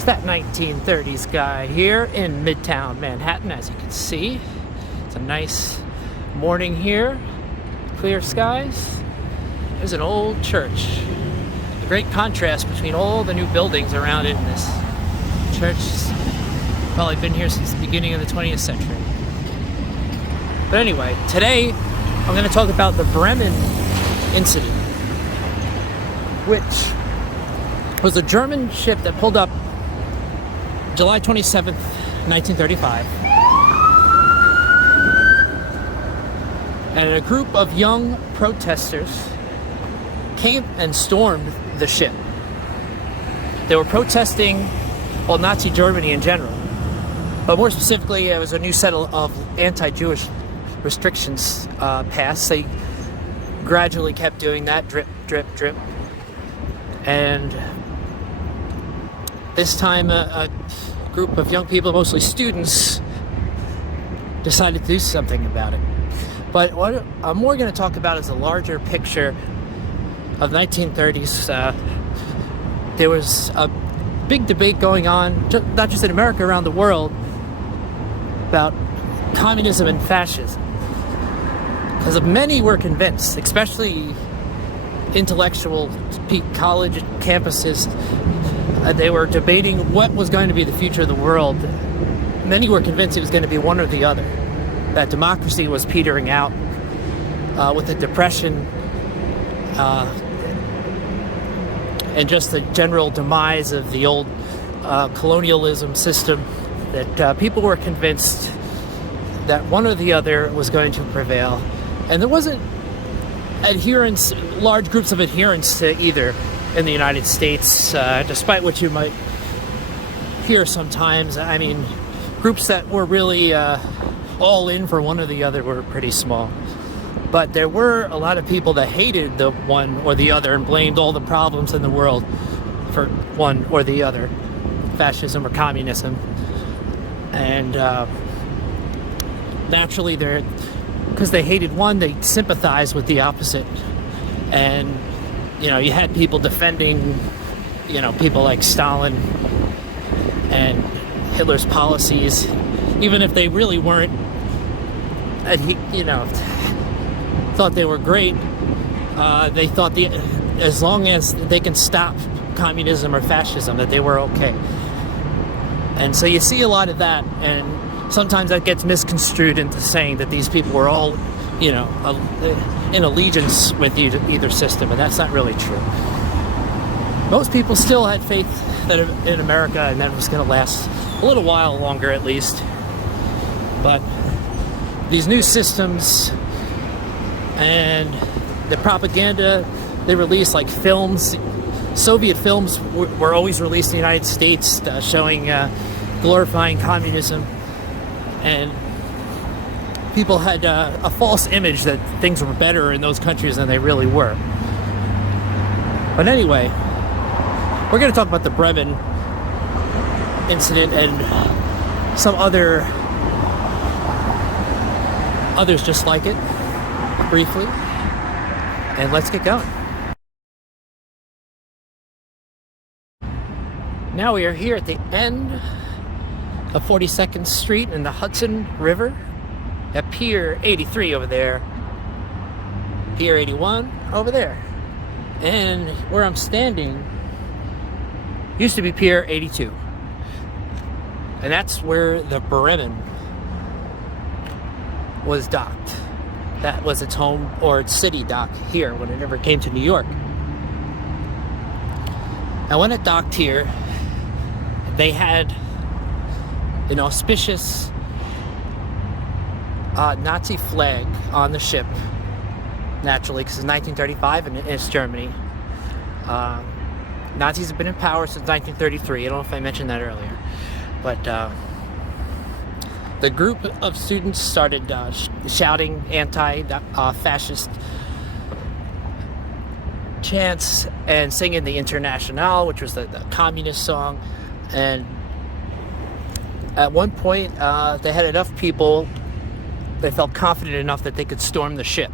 It's that 1930s guy here in Midtown Manhattan, as you can see. It's a nice morning here, clear skies. There's an old church. A great contrast between all the new buildings around it, and this church has probably been here since the beginning of the 20th century. But anyway, today I'm going to talk about the Bremen incident, which was a German ship that pulled up July 27th, 1935. And a group of young protesters came and stormed the ship. They were protesting, well, Nazi Germany in general, but more specifically, it was a new set of anti-Jewish restrictions passed. They gradually kept doing that, drip, drip, drip. And this time, a group of young people, mostly students, decided to do something about it. But what I'm more going to talk about is a larger picture of 1930s. There was a big debate going on, not just in America, around the world, about communism and fascism. Because many were convinced, especially intellectual college campuses, they were debating what was going to be the future of the world. Many were convinced it was going to be one or the other, that democracy was petering out with the Depression and just the general demise of the old colonialism system, that people were convinced that one or the other was going to prevail. And there wasn't large groups of adherents to either in the United States, despite what you might hear sometimes. I mean, groups that were really all in for one or the other were pretty small. But there were a lot of people that hated the one or the other and blamed all the problems in the world for one or the other, fascism or communism. And naturally, because they hated one, they sympathized with the opposite. And, you had people defending, people like Stalin and Hitler's policies, even if they really weren't, thought they were great. They thought as long as they can stop communism or fascism, that they were okay. And so you see a lot of that, and sometimes that gets misconstrued into saying that these people were all, in allegiance with either system, and that's not really true. Most people still had faith that in America, and that was going to last a little while longer at least. But these new systems and the propaganda they released, like films, Soviet films were always released in the United States, showing glorifying communism, and people had a false image that things were better in those countries than they really were. But anyway, we're going to talk about the Bremen incident and some others just like it, briefly, and let's get going. Now we are here at the end of 42nd Street in the Hudson River at Pier 83 over there, Pier 81 over there, and where I'm standing used to be Pier 82, and that's where the Bremen was docked. That was its home or its city dock here when it never came to New York. And when it docked here, they had an auspicious Nazi flag on the ship, naturally, because it's 1935 and it's Germany. Nazis have been in power since 1933. I don't know if I mentioned that earlier. But the group of students started shouting anti-fascist chants and singing the Internationale, which was the communist song. And at one point, they had enough people, they felt confident enough that they could storm the ship.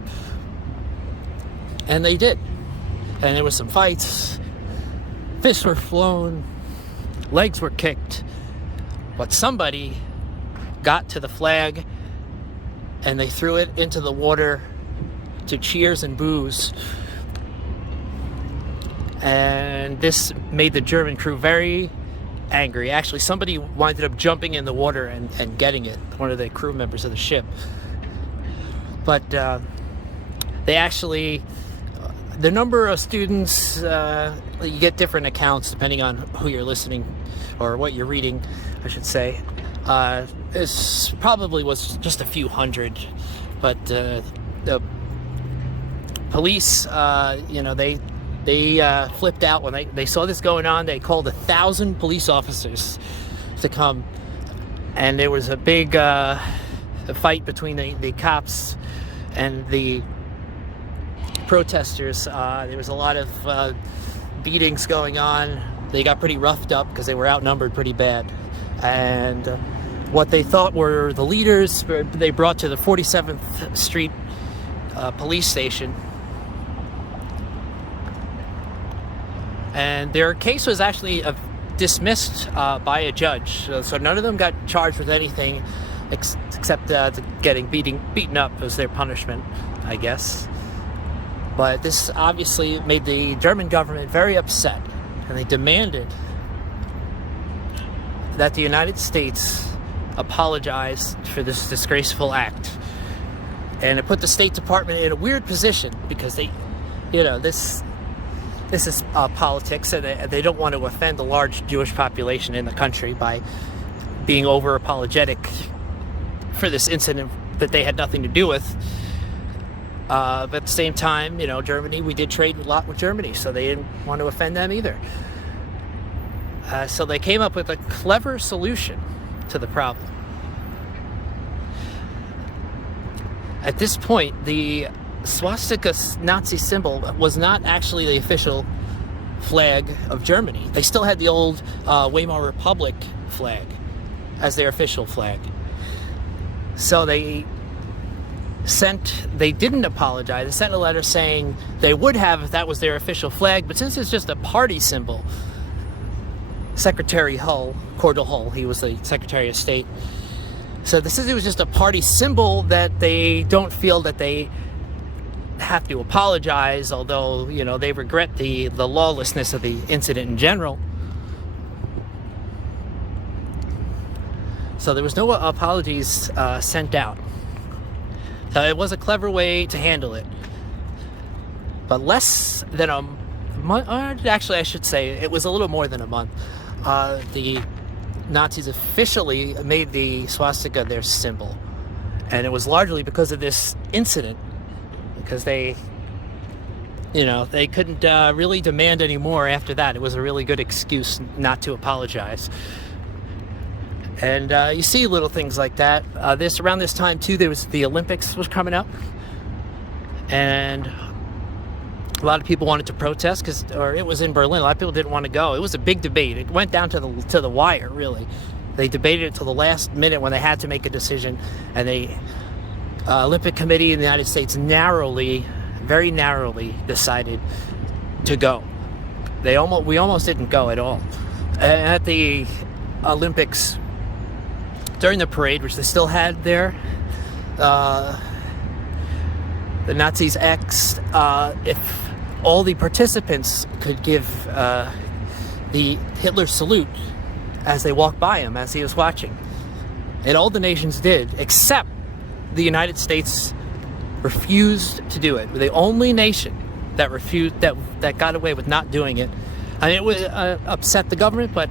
And they did. And there was some fights. Fists were flown. legs were kicked, but somebody got to the flag and they threw it into the water to cheers and boos. And this made the German crew very angry. Actually, somebody winded up jumping in the water and getting it, one of the crew members of the ship. But they actually, the number of students, you get different accounts depending on who you're listening, or what you're reading, I should say. It probably was just a few hundred, but the police, they flipped out when they saw this going on. They called 1,000 police officers to come, and there was a big fight between the cops and the protesters. There was a lot of beatings going on. They got pretty roughed up because they were outnumbered pretty bad. And what they thought were the leaders, they brought to the 47th Street police station. And their case was actually dismissed by a judge. So none of them got charged with anything except getting beaten up as their punishment, I guess. But this obviously made the German government very upset, and they demanded that the United States apologize for this disgraceful act. And it put the State Department in a weird position because they, this is politics, and they don't want to offend the large Jewish population in the country by being over apologetic for this incident that they had nothing to do with. But at the same time, Germany, we did trade a lot with Germany, so they didn't want to offend them either. So they came up with a clever solution to the problem. At this point, the swastika Nazi symbol was not actually the official flag of Germany. They still had the old Weimar Republic flag as their official flag. So they didn't apologize. They sent a letter saying they would have if that was their official flag, but since it's just a party symbol, Secretary Cordell Hull, he was the Secretary of State, so this is, it was just a party symbol that they don't feel that they have to apologize, although, they regret the lawlessness of the incident in general. So there was no apologies sent out. So it was a clever way to handle it. But less than a month, actually I should say it was a little more than a month, the Nazis officially made the swastika their symbol. And it was largely because of this incident, because they couldn't really demand any more after that. It was a really good excuse not to apologize. And you see little things like that. Around this time too, there was the Olympics was coming up, and a lot of people wanted to protest it was in Berlin. A lot of people didn't want to go. It was a big debate. It went down to the wire, really. They debated it till the last minute when they had to make a decision, and the Olympic Committee in the United States very narrowly decided to go. We almost didn't go at all. At the Olympics, during the parade, which they still had there, the Nazis asked if all the participants could give the Hitler salute as they walked by him, as he was watching. And all the nations did, except the United States refused to do it. We're the only nation that refused, that got away with not doing it. I mean, it would upset the government, but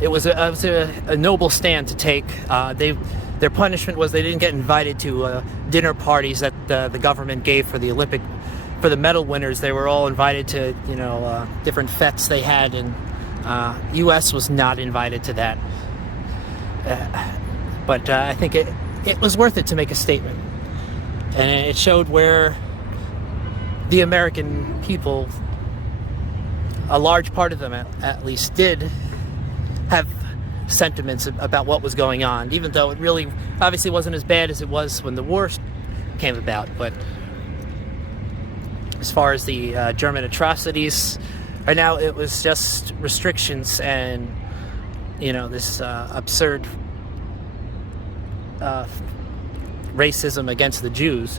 it was a noble stand to take. Their punishment was they didn't get invited to dinner parties that the government gave for the medal winners. They were all invited to different fetes they had, and U.S. was not invited to that. But I think it was worth it to make a statement, and it showed where the American people, a large part of them at least, did have sentiments about what was going on, even though it really obviously wasn't as bad as it was when the war came about. But as far as the German atrocities, Right now, it was just restrictions and, this absurd racism against the Jews.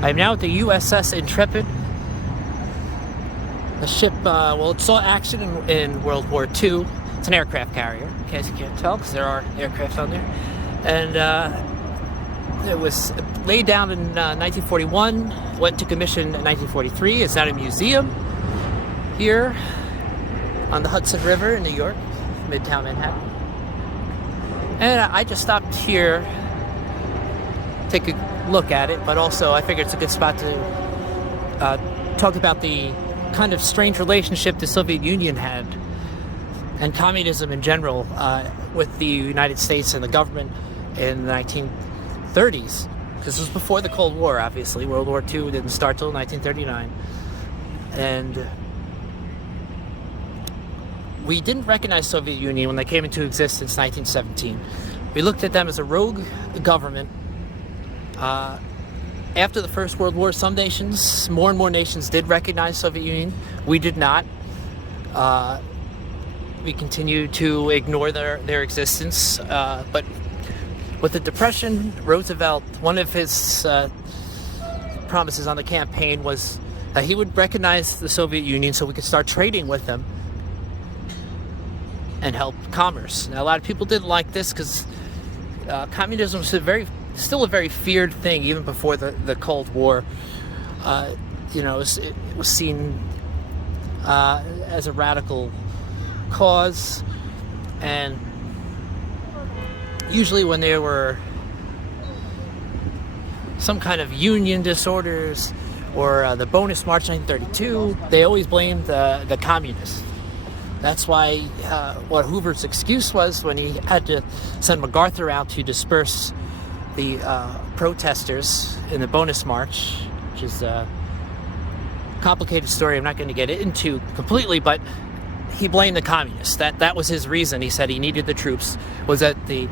I'm now at the USS Intrepid. The ship, it saw action in World War II. It's an aircraft carrier, in case you can't tell, because there are aircraft on there. And it was laid down in 1941, went to commission in 1943. It's at a museum here on the Hudson River in New York, Midtown Manhattan. And I just stopped here, take a look at it, but also I figured it's a good spot to talk about the kind of strange relationship the Soviet Union had, and communism in general, with the United States and the government in the 1930s. This was before the Cold War, obviously. World War II didn't start till 1939. And we didn't recognize Soviet Union when they came into existence in 1917. We looked at them as a rogue government. After the First World War, some nations, more and more nations, did recognize Soviet Union. We did not. We continued to ignore their existence. But with the Depression, Roosevelt, one of his promises on the campaign was that he would recognize the Soviet Union so we could start trading with them and help commerce. Now, a lot of people didn't like this because communism was still a very feared thing even before the Cold War. It was seen as a radical cause, and usually when there were some kind of union disorders or the Bonus March 1932, they always blamed the communists. That's why what Hoover's excuse was when he had to send MacArthur out to disperse the protesters in the Bonus March, which is a complicated story I'm not going to get into completely, but he blamed the communists. That was his reason. He said he needed the troops, was that the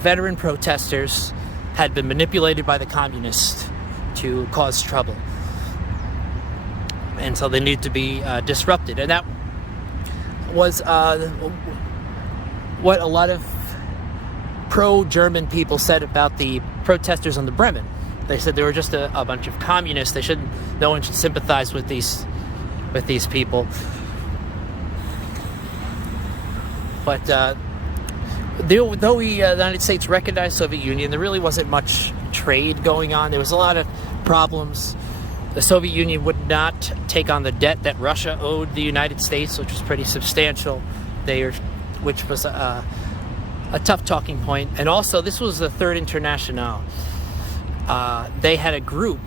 veteran protesters had been manipulated by the communists to cause trouble, and so they needed to be disrupted. And that was what a lot of pro-German people said about the protesters on the Bremen. They said they were just a bunch of communists. No one should sympathize with these people. But though the United States recognized the Soviet Union, there really wasn't much trade going on. There was a lot of problems. The Soviet Union would not take on the debt that Russia owed the United States, which was pretty substantial, which was a tough talking point. And also, this was the Third International. They had a group.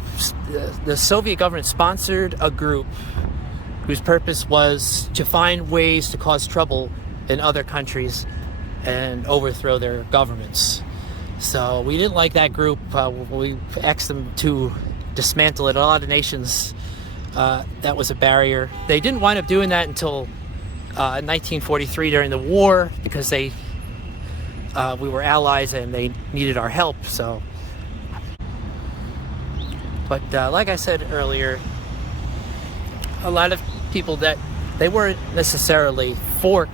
The Soviet government sponsored a group whose purpose was to find ways to cause trouble in other countries and overthrow their governments. So we didn't like that group. We asked them to dismantle it. A lot of nations, that was a barrier. They didn't wind up doing that until 1943 during the war, because we were allies and they needed our help. So, but like I said earlier, a lot of people that they weren't necessarily for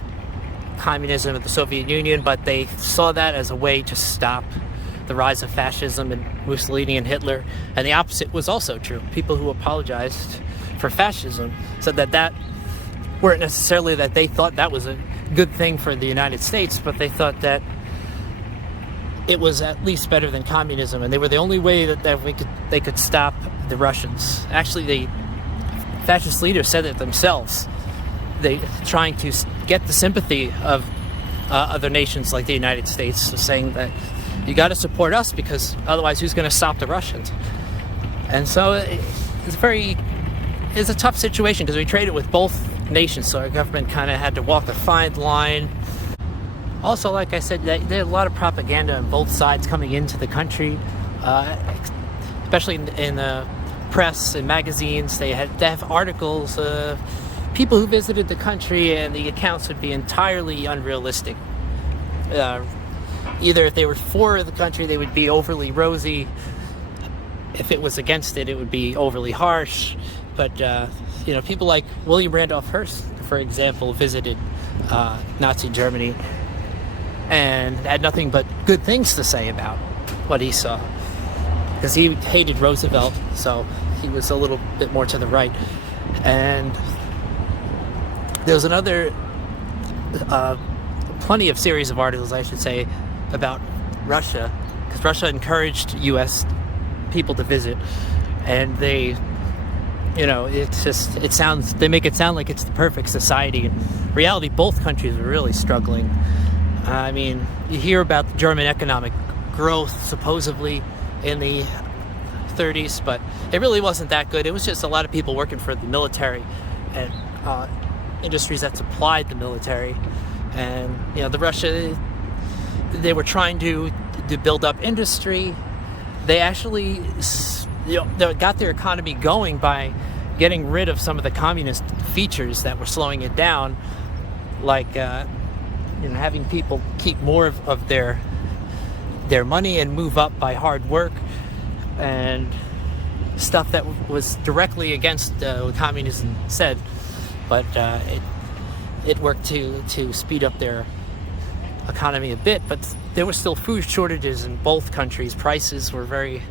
communism of the Soviet Union, but they saw that as a way to stop the rise of fascism and Mussolini and Hitler. And the opposite was also true. People who apologized for fascism said that weren't necessarily that they thought that was a good thing for the United States, but they thought that it was at least better than communism, and they were the only way that they could stop the Russians. Actually, the fascist leaders said it themselves. They trying to get the sympathy of other nations like the United States, saying that you got to support us, because otherwise who's going to stop the Russians? And so it's a tough situation, because we traded with both nations, so our government kind of had to walk a fine line. Also, like I said, there are a lot of propaganda on both sides coming into the country, especially in the press and magazines. They have articles of people who visited the country, and the accounts would be entirely unrealistic. Either if they were for the country, they would be overly rosy. If it was against it, it would be overly harsh. But people like William Randolph Hearst, for example, visited Nazi Germany and had nothing but good things to say about what he saw, because he hated Roosevelt, so he was a little bit more to the right. And there was another plenty of series of articles, I should say, about Russia, because Russia encouraged U.S. people to visit, and they make it sound like it's the perfect society. In reality, both countries are really struggling. I mean, you hear about the German economic growth supposedly in the 30s, but it really wasn't that good. It was just a lot of people working for the military and industries that supplied the military. And the Russia, they were trying to build up industry. They actually they got their economy going by getting rid of some of the communist features that were slowing it down, like having people keep more of their money and move up by hard work, and stuff that was directly against what communism said. But it worked to speed up their economy a bit. But there were still food shortages in both countries. Prices were very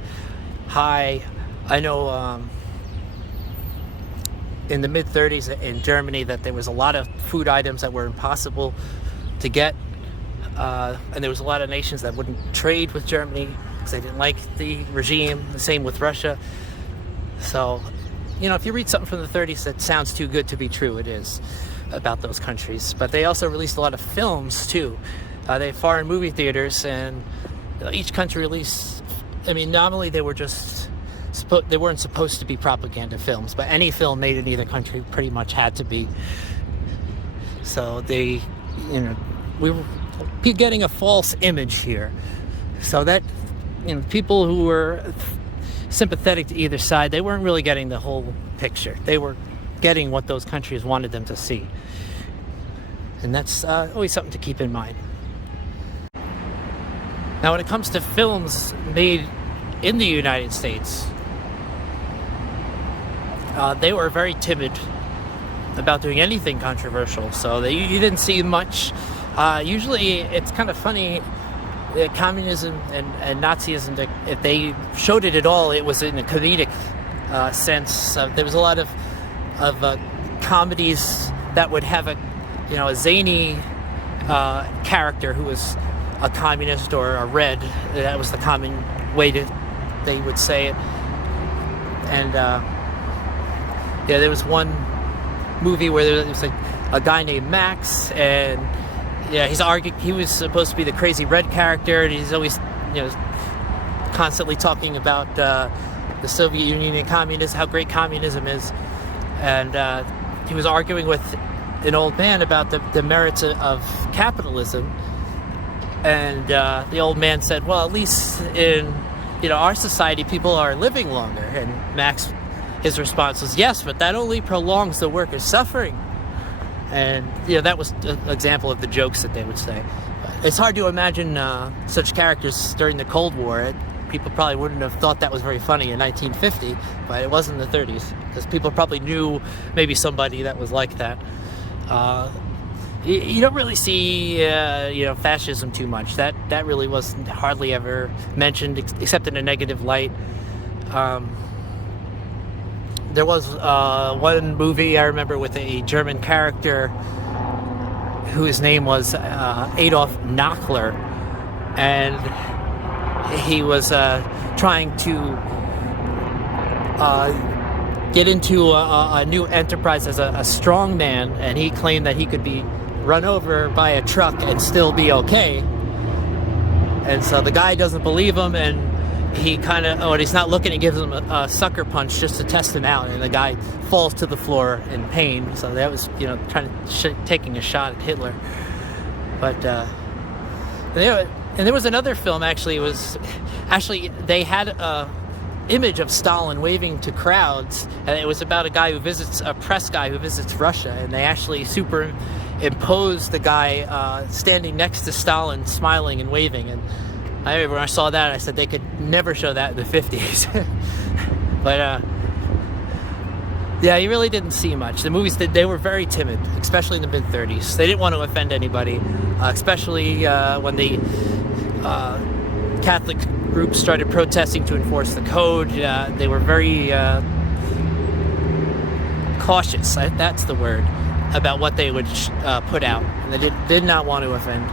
high. I know in the mid-30s in Germany that there was a lot of food items that were impossible to get, and there was a lot of nations that wouldn't trade with Germany because they didn't like the regime. The same with Russia. So, if you read something from the 30s that sounds too good to be true, it is, about those countries. But they also released a lot of films too. They have foreign movie theaters, and each country released, nominally they were they weren't supposed to be propaganda films, but any film made in either country pretty much had to be. So we were getting a false image here. So that, people who were sympathetic to either side, they weren't really getting the whole picture. They were getting what those countries wanted them to see. And that's always something to keep in mind. Now, when it comes to films made in the United States, they were very timid about doing anything controversial, so you didn't see much. Usually, it's kind of funny, communism and Nazism, if they showed it at all, it was in a comedic sense. There was a lot of comedies that would have a zany character who was a communist or a red. That was the common way they would say it. And there was one movie where there was a guy named Max, and he was supposed to be the crazy red character, and he's always constantly talking about the Soviet Union and communism, how great communism is. And he was arguing with an old man about the merits of capitalism, and the old man said, well, at least in our society people are living longer. And his response was, yes, but that only prolongs the workers' suffering. And that was an example of the jokes that they would say. It's hard to imagine such characters during the Cold War. People probably wouldn't have thought that was very funny in 1950, but it was in the 30s, because people probably knew maybe somebody that was like that. You don't really see fascism too much. That really wasn't hardly ever mentioned, except in a negative light. There was one movie I remember with a German character whose name was Adolf Knockler, and he was trying to get into a new enterprise as a strong man, and he claimed that he could be run over by a truck and still be okay. And so the guy doesn't believe him, and he kind of, when he's not looking, he gives him a sucker punch just to test him out, and the guy falls to the floor in pain. So that was, taking a shot at Hitler. But and there was another film, actually. They had a image of Stalin waving to crowds, and it was about a press guy who visits Russia, and they actually superimposed the guy standing next to Stalin, smiling and waving. And I remember when I saw that, I said they could never show that in the 50s. But yeah, you really didn't see much. The movies, they were very timid, especially in the mid-30s. They didn't want to offend anybody, especially when the Catholic groups started protesting to enforce the code. They were very cautious, that's the word, about what they would put out. And they did not want to offend.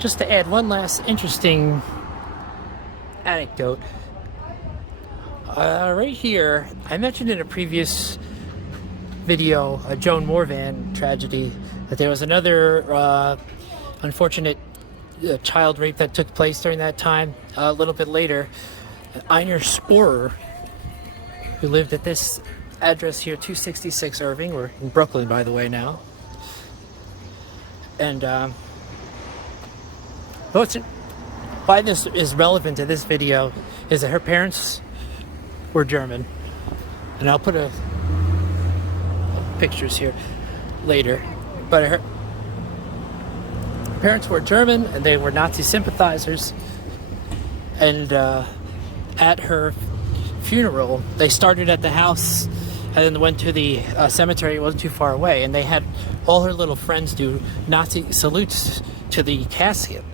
Just to add one last interesting anecdote. Right here, I mentioned in a previous video, a Joan Morvan tragedy, that there was another unfortunate child rape that took place during that time. A little bit later, Einer Sporer, who lived at this address here, 266 Irving. We're in Brooklyn, by the way, now. And why this is relevant to this video is that her parents were German, and I'll put pictures here later, but her parents were German, and they were Nazi sympathizers. And at her funeral, they started at the house and then went to the cemetery. It wasn't too far away, and they had all her little friends do Nazi salutes to the casket.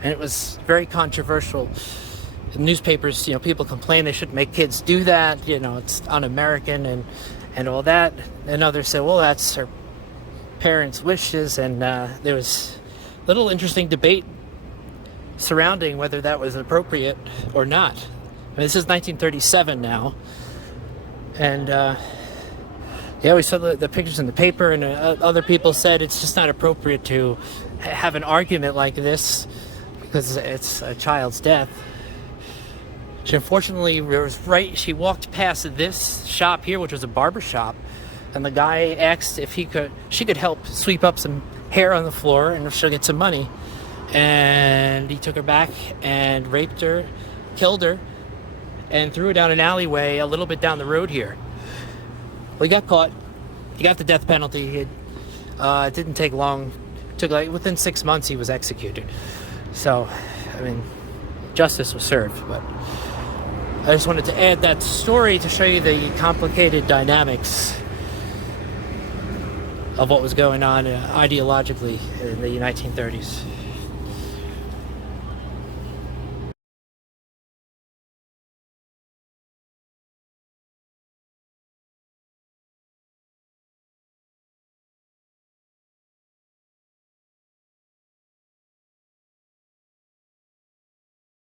And it was very controversial. In newspapers, people complain they shouldn't make kids do that. It's un-American and all that. And others said, well, that's her parents' wishes. And there was a little interesting debate surrounding whether that was appropriate or not. This is 1937 now. And we saw the pictures in the paper, and other people said it's just not appropriate to have an argument like this, because it's a child's death. She unfortunately she walked past this shop here, which was a barber shop, and the guy asked if she could help sweep up some hair on the floor and if she'll get some money. And he took her back and raped her, killed her, and threw her down an alleyway a little bit down the road here. Well, he got caught. He got the death penalty. It didn't take long. It took within 6 months he was executed. So, justice was served. But I just wanted to add that story to show you the complicated dynamics of what was going on ideologically in the 1930s.